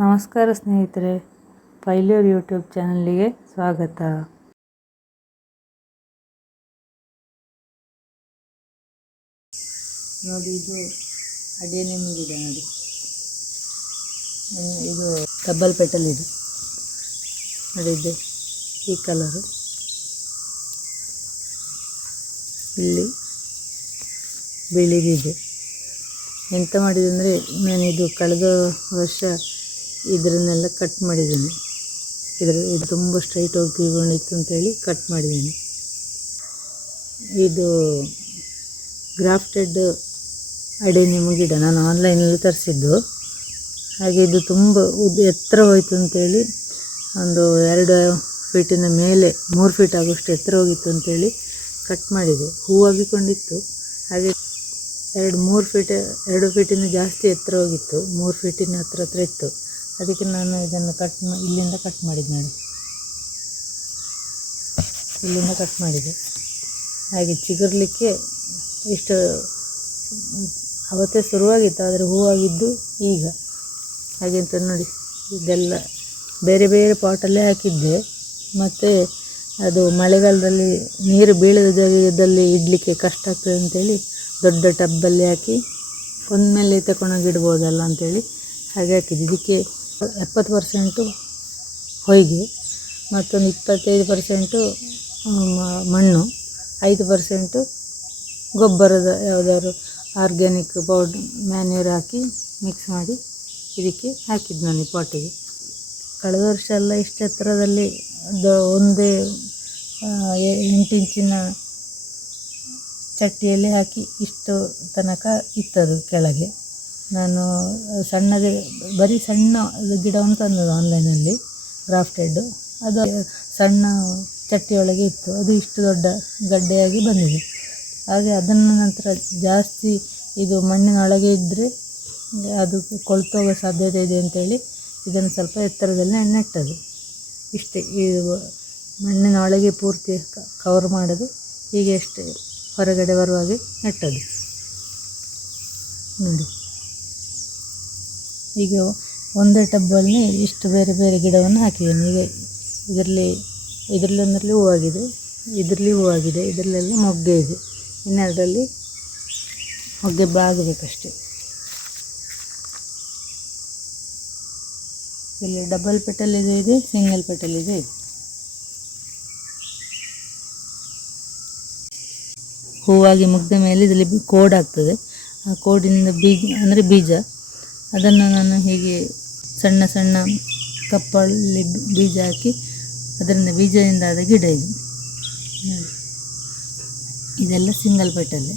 ನಮಸ್ಕಾರ ಸ್ನೇಹಿತರೆ, failure YouTube ಚಾನಲ್ಗೆ ಸ್ವಾಗತ. ನೋಡಿ, ಇದು ಅಡೇನಿಯಂ ಗಿಡ ನೋಡಿ. ಇದು ಡಬಲ್ ಪೆಟಲ್. ಇದು ನೋಡಿದ್ದೆ ಈ ಕಲರು. ಇಲ್ಲಿ ಬಿಳಿದಿದೆ. ಎಂತ ಮಾಡಿದೆ ಅಂದರೆ, ನಾನಿದು ಕಳೆದ ವರ್ಷ ಇದರನ್ನೆಲ್ಲ ಕಟ್ ಮಾಡಿದ್ದೀನಿ. ಇದು ತುಂಬ ಸ್ಟ್ರೈಟ್ ಹೋಗಿಕೊಂಡಿತ್ತು ಅಂತೇಳಿ ಕಟ್ ಮಾಡಿದ್ದೀನಿ. ಇದು ಗ್ರಾಫ್ಟೆಡ್ ಅಡೇನಿಯಂ ಗಿಡ ನಾನು ಆನ್ಲೈನಲ್ಲಿ ತರಿಸಿದ್ದು. ಹಾಗೆ ಇದು ತುಂಬ ಎತ್ತರ ಹೋಯಿತು ಅಂತೇಳಿ ಒಂದು 2 ಫೀಟಿನ ಮೇಲೆ 3 ಫೀಟ್ ಆಗೋಷ್ಟು ಎತ್ತರ ಹೋಗಿತ್ತು ಅಂತೇಳಿ ಕಟ್ ಮಾಡಿದೆ. ಹೂವಾಗಿಕೊಂಡಿತ್ತು. ಹಾಗೆ 2 ಫೀಟಿನ ಜಾಸ್ತಿ ಎತ್ತರ ಹೋಗಿತ್ತು. 3 ಫೀಟಿನ ಹತ್ರ ಇತ್ತು. ಅದಕ್ಕೆ ನಾನು ಇದನ್ನು ಇಲ್ಲಿಂದ ಕಟ್ ಮಾಡಿದೆ ನೋಡಿ. ಇಲ್ಲಿಂದ ಕಟ್ ಮಾಡಿದೆ. ಹಾಗೆ ಚಿಗುರಲಿಕ್ಕೆ ಇಷ್ಟು ಅವತ್ತೇ ಶುರುವಾಗಿತ್ತು, ಆದರೆ ಹೂವಾಗಿದ್ದು ಈಗ. ಹಾಗೆ ಅಂತ ನೋಡಿ, ಇದೆಲ್ಲ ಬೇರೆ ಬೇರೆ ಪಾಟಲ್ಲೇ ಹಾಕಿದ್ದೆ. ಮತ್ತು ಅದು ಮಳೆಗಾಲದಲ್ಲಿ ನೀರು ಬೀಳದ ಜಾಗದಲ್ಲಿ ಇಡಲಿಕ್ಕೆ ಕಷ್ಟ ಆಗ್ತದೆ ಅಂತೇಳಿ ದೊಡ್ಡ ಟಬ್ಬಲ್ಲಿ ಹಾಕಿ ಒಂದ್ಮೇಲೆ ತಗೊಂಡೋಗಿ ಇಡ್ಬೋದಲ್ಲ ಅಂಥೇಳಿ ಹಾಗೆ ಹಾಕಿದ್ದು. ಇದಕ್ಕೆ 70% ಹೊಯ್ಗೆ, ಮತ್ತೊಂದು 25% ಮಣ್ಣು, 5% ಗೊಬ್ಬರದ ಯಾವುದಾದ್ರು ಆರ್ಗ್ಯಾನಿಕ್ ಪೌಡ್ರ್ ಮ್ಯಾನ್ಯೂರ್ ಹಾಕಿ ಮಿಕ್ಸ್ ಮಾಡಿ ಇದಕ್ಕೆ ಹಾಕಿದ್ದು ನಾನು ಈ ಪಾಟಿಗೆ. ಕಳೆದ ವರ್ಷ ಎಲ್ಲ ಇಷ್ಟು ಎತ್ತರದಲ್ಲಿ ಒಂದೇ 8 ಇಂಚಿನ ಚಟ್ಟಿಯಲ್ಲಿ ಹಾಕಿ ಇಷ್ಟು ತನಕ ಇತ್ತದು ಕೆಳಗೆ. ನಾನು ಬರೀ ಸಣ್ಣ ಗಿಡವನ್ನು ತಂದದ್ದು ಆನ್ಲೈನಲ್ಲಿ, ಗ್ರಾಫ್ಟೆಡ್. ಅದು ಸಣ್ಣ ಚಟ್ಟಿಯೊಳಗೆ ಇತ್ತು. ಅದು ಇಷ್ಟು ದೊಡ್ಡ ಗಡ್ಡೆಯಾಗಿ ಬಂದಿದೆ. ಹಾಗೆ ಅದನ್ನು ನಂತರ ಜಾಸ್ತಿ ಇದು ಮಣ್ಣಿನೊಳಗೆ ಇದ್ದರೆ ಅದು ಕೊಳ್ತೋಗೋ ಸಾಧ್ಯತೆ ಇದೆ ಅಂತೇಳಿ ಇದನ್ನು ಸ್ವಲ್ಪ ಎತ್ತರದಲ್ಲಿ ನೆಟ್ಟದು. ಇಷ್ಟೇ, ಇದು ಮಣ್ಣಿನೊಳಗೆ ಪೂರ್ತಿ ಕವರ್ ಮಾಡೋದು. ಹೀಗೆ ಅಷ್ಟೇ ಹೊರಗಡೆ ಬರುವಾಗೆ ನೆಟ್ಟದು ನೋಡಿ. ಈಗ ಒಂದೇ ಟಬ್ಬಲ್ಲಿ ಇಷ್ಟು ಬೇರೆ ಬೇರೆ ಗಿಡವನ್ನು ಹಾಕಿದ್ದೀನಿ. ಈಗ ಇದರಲ್ಲಿ ಹೂವಾಗಿದೆ, ಇದರಲ್ಲೆಲ್ಲ ಮೊಗ್ಗೆ ಇದೆ. ಇನ್ನೆರಡರಲ್ಲಿ ಮೊಗ್ಗೆ ಆಗಬೇಕಷ್ಟೆ. ಇಲ್ಲಿ ಡಬಲ್ ಪೆಟಲ್ ಇದೆ, ಸಿಂಗಲ್ ಪೆಟಲ್ ಇದೆ. ಹೂವಾಗಿ ಮುಗ್ದ ಮೇಲೆ ಇದರಲ್ಲಿ ಕೋಡ್ ಆಗ್ತದೆ. ಆ ಕೋಡಿನಿಂದ ಬೀಜ ಅದನ್ನು ನಾನು ಹೀಗೆ ಸಣ್ಣ ಸಣ್ಣ ಕಪ್ಪಲ್ಲಿ ಬೀಜ ಹಾಕಿ ಅದರಿಂದ ಬೀಜದಿಂದ ಆದ ಗಿಡ ಇದು. ಇದೆಲ್ಲ ಸಿಂಗಲ್ ಪೆಟಲ್ಲೇ.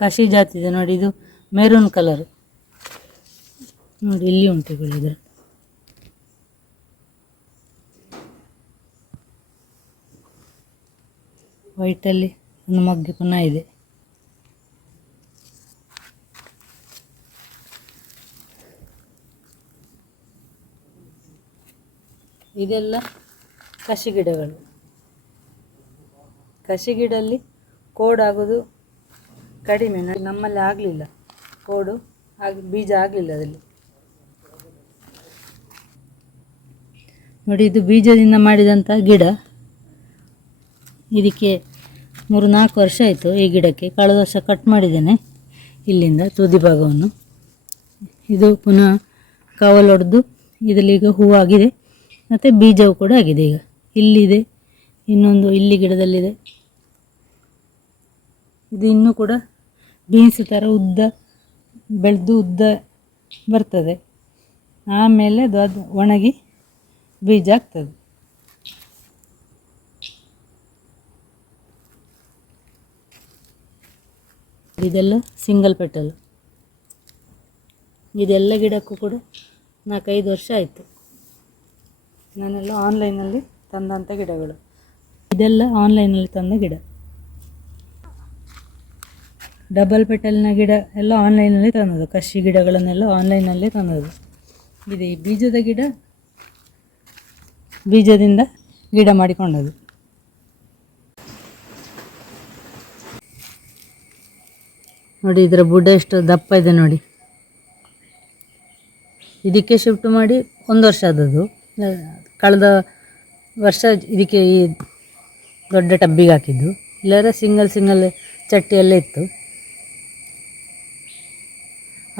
ಕಸಿ ಜಾತಿದೆ ನೋಡಿ. ಇದು ಮೆರೂನ್ ಕಲರ್ ನೋಡಿ, ಇಲ್ಲಿ ಉಂಟು ಬೆಳೆದ್ರೆ. ವೈಟಲ್ಲಿ ಒಂದು ಮೊಗ್ಗೆ ಪುನಃ ಇದೆ. ಇದೆಲ್ಲ ಕಸಿ ಗಿಡಗಳು. ಕಸಿ ಗಿಡಲ್ಲಿ ಕೋಡ್ ಆಗೋದು ಕಡಿಮೆ. ನಮ್ಮಲ್ಲಿ ಆಗಲಿಲ್ಲ ಕೋಡು, ಬೀಜ ಆಗಲಿಲ್ಲ ಅದರಲ್ಲಿ ನೋಡಿ. ಇದು ಬೀಜದಿಂದ ಮಾಡಿದಂಥ ಗಿಡ. ಇದಕ್ಕೆ 3-4 ವರ್ಷ ಆಯಿತು ಈ ಗಿಡಕ್ಕೆ. ಕಳೆದ ವರ್ಷ ಕಟ್ ಮಾಡಿದ್ದೇನೆ ಇಲ್ಲಿಂದ ತುದಿ ಭಾಗವನ್ನು. ಇದು ಪುನಃ ಕವಲು ಹೊಡೆದು ಇದರಲ್ಲಿ ಈಗ ಹೂವಾಗಿದೆ ಮತ್ತು ಬೀಜವು ಕೂಡ ಆಗಿದೆ. ಈಗ ಇಲ್ಲಿದೆ, ಇನ್ನೊಂದು ಇಲ್ಲಿ ಗಿಡದಲ್ಲಿದೆ. ಇದು ಇನ್ನೂ ಕೂಡ ಬೀನ್ಸ್ ಥರ ಉದ್ದ ಬೆಳೆದು ಉದ್ದ ಬರ್ತದೆ. ಆಮೇಲೆ ಅದು ಒಣಗಿ ಬೀಜ ಆಗ್ತದೆ. ಇದೆಲ್ಲ ಸಿಂಗಲ್ ಪೆಟಲ್. ಇದೆಲ್ಲ ಗಿಡಕ್ಕೂ ಕೂಡ 4-5 ವರ್ಷ ಆಯಿತು. ನಾನೆಲ್ಲ ಆನ್ಲೈನಲ್ಲಿ ತಂದಂಥ ಗಿಡಗಳು. ಇದೆಲ್ಲ ಆನ್ಲೈನಲ್ಲಿ ತಂದ ಗಿಡ. ಡಬಲ್ ಪೆಟಲ್ನ ಗಿಡ ಎಲ್ಲ ಆನ್ಲೈನಲ್ಲಿ ತಂದದ್ದು. ಕಸಿ ಗಿಡಗಳನ್ನೆಲ್ಲ ಆನ್ಲೈನಲ್ಲೇ ತಂದದ್ದು. ಇದು ಈ ಬೀಜದ ಗಿಡ, ಬೀಜದಿಂದ ಗಿಡ ಮಾಡಿಕೊಂಡದ್ದು. ನೋಡಿ ಇದರ ಬುಡ ಎಷ್ಟು ದಪ್ಪ ಇದೆ ನೋಡಿ. ಇದಕ್ಕೆ ಶಿಫ್ಟ್ ಮಾಡಿ 1 ವರ್ಷ ಆದದ್ದು. ಕಳೆದ ವರ್ಷ ಇದಕ್ಕೆ ಈ ದೊಡ್ಡ ಟಬ್ಬಿಗೆ ಹಾಕಿದ್ದು. ಇಲ್ಲರ ಸಿಂಗಲ್ ಚಟ್ಟಿಯಲ್ಲೇ ಇತ್ತು.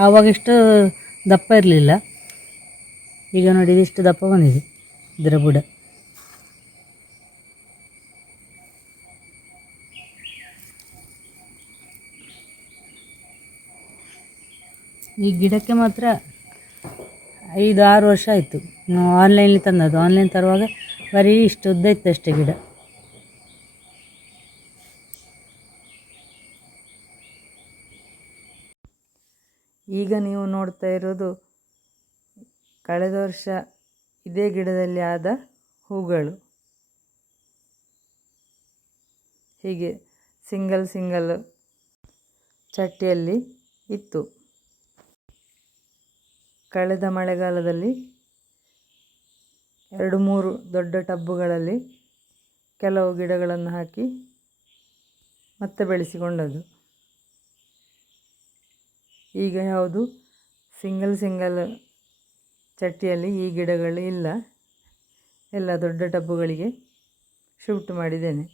ಆವಾಗ ಇಷ್ಟು ದಪ್ಪ ಇರಲಿಲ್ಲ. ಈಗ ನೋಡಿ ಇದಿಷ್ಟು ದಪ್ಪ ಬಂದಿದೆ ಇದರ ಬುಡ. ಈ ಗಿಡಕ್ಕೆ ಮಾತ್ರ 5-6 ವರ್ಷ ಆಯಿತು. ನಾವು ಆನ್ಲೈನಲ್ಲಿ ತಂದದ್ದು. ಆನ್ಲೈನ್ ತರುವಾಗ ಬರೀ ಇಷ್ಟು ಉದ್ದ ಇತ್ತು ಅಷ್ಟೇ ಗಿಡ. ಈಗ ನೀವು ನೋಡ್ತಾ ಇರೋದು ಕಳೆದ ವರ್ಷ ಇದೇ ಗಿಡದಲ್ಲಿ ಆದ ಹೂಗಳು. ಹೀಗೆ ಸಿಂಗಲ್ ಚಟ್ಟಿಯಲ್ಲಿ ಇತ್ತು. ಕಳೆದ ಮಳೆಗಾಲದಲ್ಲಿ 2-3 ದೊಡ್ಡ ಟಬ್ಬುಗಳಲ್ಲಿ ಕೆಲವು ಗಿಡಗಳನ್ನು ಹಾಕಿ ಮತ್ತೆ ಬೆಳೆಸಿಕೊಂಡದ್ದು. ಈಗ ಯಾವುದು ಸಿಂಗಲ್ ಚಟ್ಟಿಯಲ್ಲಿ ಈ ಗಿಡಗಳು ಇಲ್ಲ. ಎಲ್ಲ ದೊಡ್ಡ ಟಬ್ಬುಗಳಿಗೆ ಶಿಫ್ಟ್ ಮಾಡಿದ್ದೇನೆ.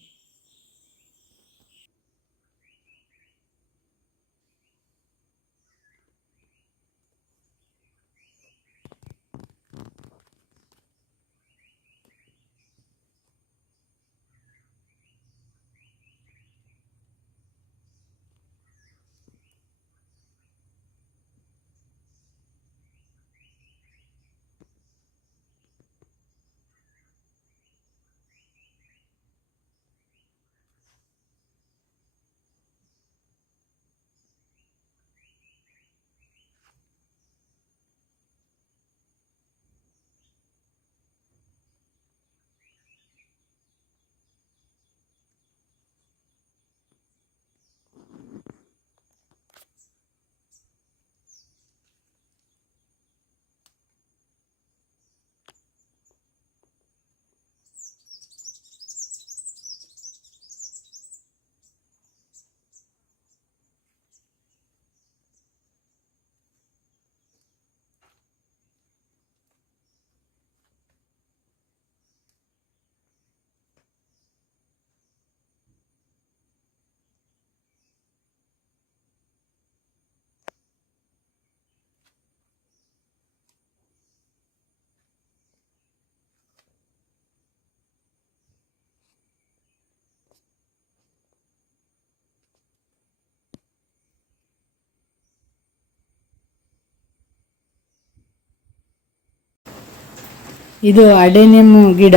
ಇದು ಅಡೆನಿಯಮ್ ಗಿಡ,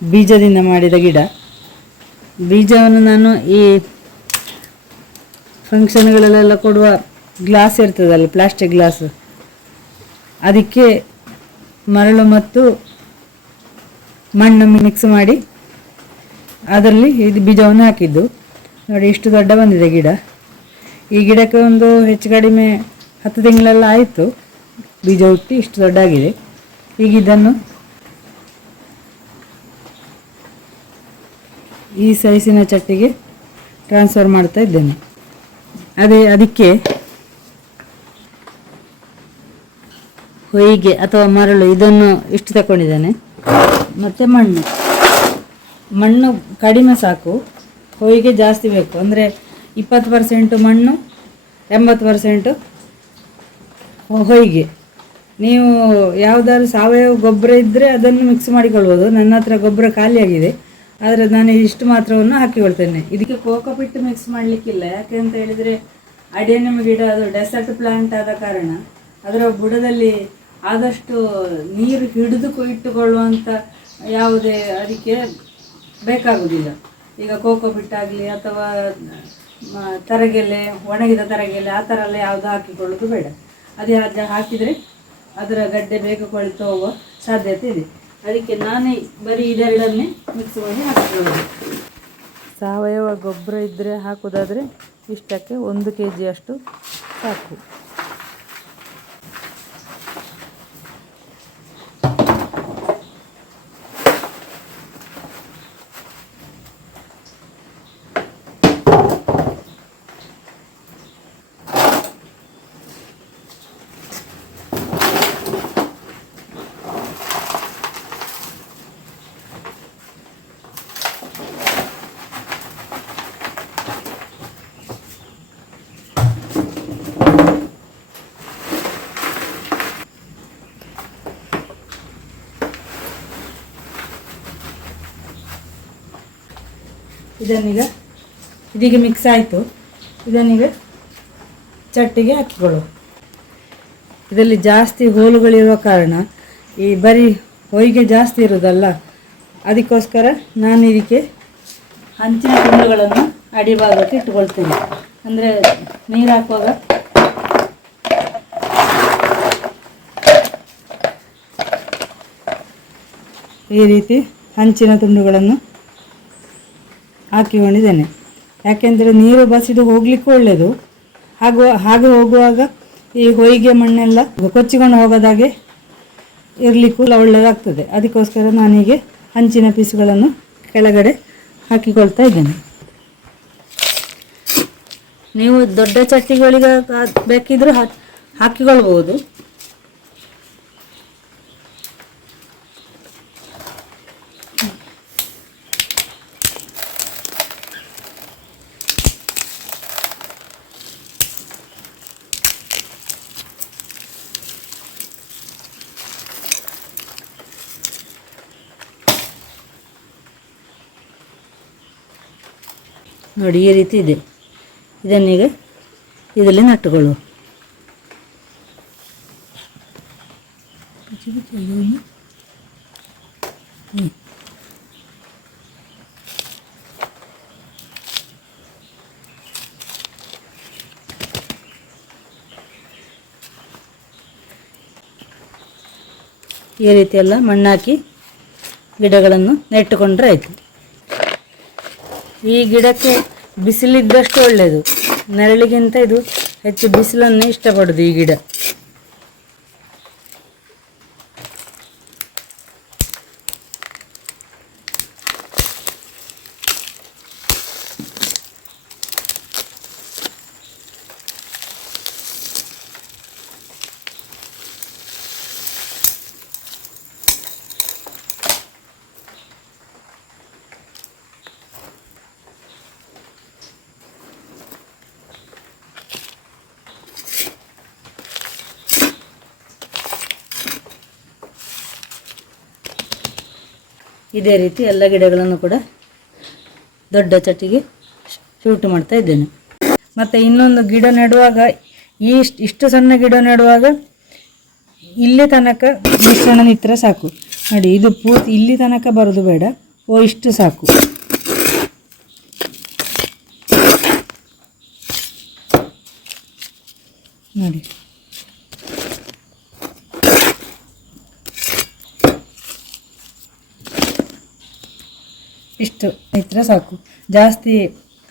ಬೀಜದಿಂದ ಮಾಡಿದ ಗಿಡ. ಬೀಜವನ್ನು ನಾನು ಈ ಫಂಕ್ಷನ್ಗಳಲ್ಲೆಲ್ಲ ಕೊಡುವ ಗ್ಲಾಸ್ ಇರ್ತದಲ್ಲ, ಪ್ಲಾಸ್ಟಿಕ್ ಗ್ಲಾಸ್, ಅದಕ್ಕೆ ಮರಳು ಮತ್ತು ಮಣ್ಣು ಮಿಕ್ಸ್ ಮಾಡಿ ಅದರಲ್ಲಿ ಇದು ಬೀಜವನ್ನು ಹಾಕಿದ್ದು. ನೋಡಿ ಇಷ್ಟು ದೊಡ್ಡ ಬಂದಿದೆ ಗಿಡ. ಈ ಗಿಡಕ್ಕೆ ಒಂದು ಹೆಚ್ಚು ಕಡಿಮೆ 10 ತಿಂಗಳೆಲ್ಲ ಆಯಿತು ಬೀಜ ಹುಟ್ಟಿ ಇಷ್ಟು ದೊಡ್ಡ ಆಗಿದೆ. ಈಗ ಇದನ್ನು ಈ ಸೈಜಿನ ಚಟ್ಟಿಗೆ ಟ್ರಾನ್ಸ್ಫರ್ ಮಾಡ್ತಾ ಇದ್ದೇನೆ. ಅದಕ್ಕೆ ಹೊಯ್ಗೆ ಅಥವಾ ಮರಳು ಇದನ್ನು ಇಷ್ಟು ತಗೊಂಡಿದ್ದೇನೆ. ಮತ್ತು ಮಣ್ಣು ಕಡಿಮೆ ಸಾಕು, ಹೊಯ್ಗೆ ಜಾಸ್ತಿ ಬೇಕು. ಅಂದರೆ 20% ಮಣ್ಣು 80% ಹೊಯ್ಗೆ. ನೀವು ಯಾವುದಾದ್ರು ಸಾವಯವ ಗೊಬ್ಬರ ಇದ್ದರೆ ಅದನ್ನು ಮಿಕ್ಸ್ ಮಾಡಿಕೊಳ್ಬೋದು. ನನ್ನ ಹತ್ರ ಗೊಬ್ಬರ ಖಾಲಿಯಾಗಿದೆ, ಆದರೆ ನಾನು ಇಷ್ಟು ಮಾತ್ರವನ್ನು ಹಾಕಿಕೊಳ್ತೇನೆ. ಇದಕ್ಕೆ ಕೋಕೋಪಿಟ್ ಮಿಕ್ಸ್ ಮಾಡಲಿಕ್ಕಿಲ್ಲ. ಯಾಕೆ ಅಂತ ಹೇಳಿದರೆ ಅಡೇನಿಯಮ್ ಗಿಡ ಅದು ಡೆಸರ್ಟ್ ಪ್ಲಾಂಟ್ ಆದ ಕಾರಣ ಅದರ ಬುಡದಲ್ಲಿ ಆದಷ್ಟು ನೀರು ಹಿಡಿದು ಇಟ್ಟುಕೊಳ್ಳುವಂಥ ಯಾವುದೇ ಅದಕ್ಕೆ ಬೇಕಾಗುವುದಿಲ್ಲ. ಈಗ ಕೋಕೋಪಿಟ್ ಆಗಲಿ ಅಥವಾ ತರಗೆಲೆ, ಒಣಗಿದ ತರಗೆಲೆ ಆ ಥರ ಎಲ್ಲ ಯಾವುದು ಹಾಕಿಕೊಳ್ಳೋದು ಬೇಡ. ಅದೇ ಹಾಕಿದರೆ ಅದರ ಗಡ್ಡೆ ಬೇಗ ಕೊಳಿತು ಹೋಗುವ ಸಾಧ್ಯತೆ ಇದೆ. ಅದಕ್ಕೆ ನಾನೇ ಬರೀ ಇದೆರಡನ್ನೇ ಮಿಕ್ಸ್ ಮಾಡಿ ಹಾಕಿಕೊಳ್ಳೋದು. ಸಾವಯವ ಗೊಬ್ಬರ ಇದ್ದರೆ ಹಾಕೋದಾದರೆ ಇಷ್ಟಕ್ಕೆ 1 kg ಅಷ್ಟು ಸಾಕು. ಇದೀಗ ಮಿಕ್ಸ್ ಆಯಿತು. ಇದನ್ನೀಗ ಚಟ್ಟಿಗೆ ಹಾಕಿಕೊಳ್ಳುವ. ಇದರಲ್ಲಿ ಜಾಸ್ತಿ ಹೋಲುಗಳಿರುವ ಕಾರಣ ಈ ಬರೀ ಹೊಯ್ಗೆ ಜಾಸ್ತಿ ಇರೋದಲ್ಲ, ಅದಕ್ಕೋಸ್ಕರ ನಾನು ಇದಕ್ಕೆ ಹಂಚಿನ ತುಂಡುಗಳನ್ನು ಅಡಿಭಾಗಕ್ಕೆ ಇಟ್ಟುಕೊಳ್ತೇನೆ. ಅಂದರೆ ನೀರು ಹಾಕುವಾಗ ಈ ರೀತಿ ಹಂಚಿನ ತುಂಡುಗಳನ್ನು ಹಾಕಿಕೊಂಡಿದ್ದೇನೆ. ಯಾಕೆಂದರೆ ನೀರು ಬಸಿದು ಹೋಗಲಿಕ್ಕೂ ಒಳ್ಳೆಯದು, ಹಾಗೆ ಹೋಗುವಾಗ ಈ ಹೊಯ್ಗೆ ಮಣ್ಣೆಲ್ಲ ಕೊಚ್ಚಿಕೊಂಡು ಹೋಗೋದಾಗೆ ಇರಲಿಕ್ಕೂ ಒಳ್ಳೆಯದಾಗ್ತದೆ. ಅದಕ್ಕೋಸ್ಕರ ನಾನೀಗೆ ಹಂಚಿನ ಪೀಸುಗಳನ್ನು ಕೆಳಗಡೆ ಹಾಕಿಕೊಳ್ತಾ ಇದ್ದೇನೆ. ನೀವು ದೊಡ್ಡ ಚಟ್ಟಿಗಳಿಗೆ ಬೇಕಿದ್ರೂ ಹಾಕಿಕೊಳ್ಬೋದು. ನೋಡಿ ಈ ರೀತಿ ಇದೆ. ಇದನ್ನೀಗ ಇದರಲ್ಲಿ ನಟ್ಟುಕೊಳ್ಳುವ. ಈ ರೀತಿ ಎಲ್ಲ ಮಣ್ಣಾಕಿ ಗಿಡಗಳನ್ನು ನೆಟ್ಟುಕೊಂಡ್ರೆ ಆಯಿತು. ಈ ಗಿಡಕ್ಕೆ ಬಿಸಿಲಿದ್ದಷ್ಟು ಒಳ್ಳೆಯದು, ನೆರಳಿಗಿಂತ ಇದು ಹೆಚ್ಚು ಬಿಸಿಲನ್ನೇ ಇಷ್ಟಪಡೋದು ಈ ಗಿಡ. ಇದೇ ರೀತಿ ಎಲ್ಲ ಗಿಡಗಳನ್ನು ಕೂಡ ದೊಡ್ಡ ಚಟ್ಟಿಗೆ ಶೂಟ್ ಮಾಡ್ತಾ ಇದ್ದೇನೆ. ಮತ್ತು ಇನ್ನೊಂದು ಗಿಡ ನೆಡುವಾಗ ಇಷ್ಟು ಸಣ್ಣ ಗಿಡ ನೆಡುವಾಗ ಇಲ್ಲಿ ತನಕ ಮಿಶ್ರಣ ನಿತ್ರ ಸಾಕು. ನೋಡಿ, ಇದು ಪೂರ್ತಿ ಇಲ್ಲಿ ತನಕ ಬರೋದು ಬೇಡ, ಇಷ್ಟು ಸಾಕು. ನೋಡಿ, ಇಷ್ಟು ಇದ್ರೆ ಸಾಕು. ಜಾಸ್ತಿ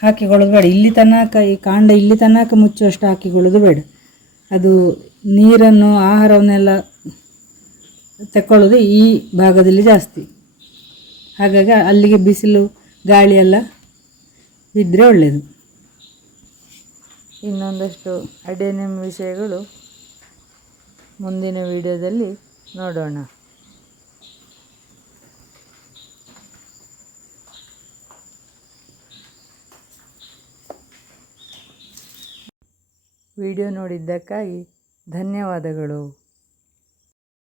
ಹಾಕಿಕೊಳ್ಳೋದು ಬೇಡ. ಇಲ್ಲಿ ತನಕ ಈ ಕಾಂಡ ಇಲ್ಲಿ ತನಕ ಮುಚ್ಚುವಷ್ಟು ಹಾಕಿಕೊಳ್ಳೋದು ಬೇಡ. ಅದು ನೀರನ್ನು ಆಹಾರವನ್ನೆಲ್ಲ ತಗೊಳ್ಳೋದು ಈ ಭಾಗದಲ್ಲಿ ಜಾಸ್ತಿ. ಹಾಗಾಗಿ ಅಲ್ಲಿಗೆ ಬಿಸಿಲು ಗಾಳಿ ಎಲ್ಲ ಇದ್ದರೆ ಒಳ್ಳೆಯದು. ಇನ್ನೊಂದಷ್ಟು ಅಡೇನಿಯಮ್ ವಿಷಯಗಳು ಮುಂದಿನ ವಿಡಿಯೋದಲ್ಲಿ ನೋಡೋಣ. ವಿಡಿಯೋ ನೋಡಿದ್ದಕ್ಕಾಗಿ ಧನ್ಯವಾದಗಳು.